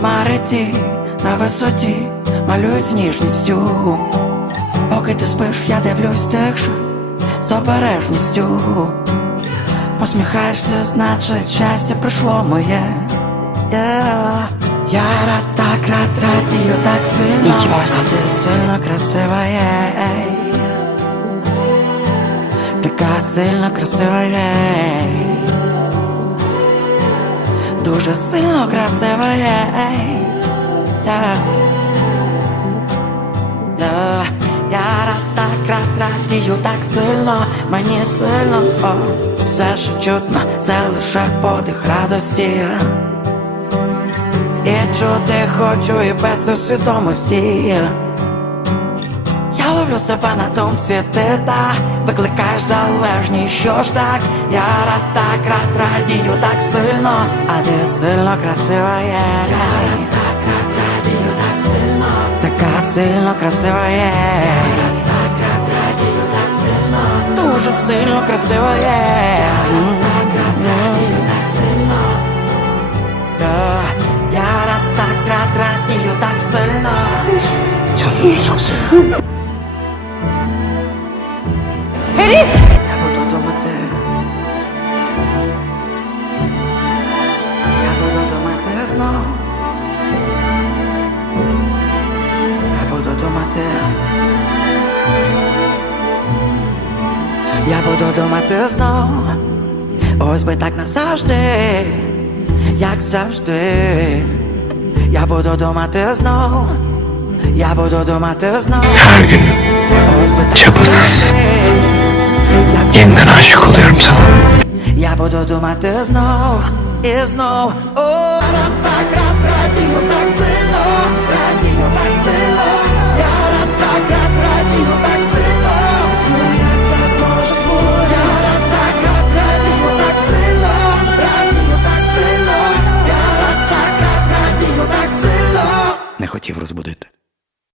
пам'яті на висоті малюють з ніжністю. Поки ти спиш, я дивлюсь тихше з обережністю. Посміхаєшся, значить щастя прийшло моє. Yeah. Я рад так рад радію так сильно. А ти сильно красива є. Така сильно красива є. Дуже сильно красива. Я рад так рад радію так сильно, мені сильно, о, все, що чутно, це лише подих радості. І чути хочу і без свідомості. Ловлю себе на думці, ти та викликаєш залежність, що ж так, я рад так рад радію так сильно, а ти сильно красива є. Я рад так рад радію так сильно, така сильно красива є. Так рад так сильно, дуже сильно красива є. Я рад так рад радію так сильно. Я, я рад так рад радію так сильно. Горить! Я буду думати. Я буду думати знов. Я буду думати. Я буду думати знов. Ось би так назавжди, як завжди. Я буду думати знов. Я буду думати знов. Ось би так назавжди. Yeniden aşık oluyorum sana. Я буду думати знов і знов. О, рап так рап радію так сильно. Я рап так рап радію так сильно. Ну? Я рап так рап радію так сильно, радію. Я рап так рап радію. Не хотів розбудити.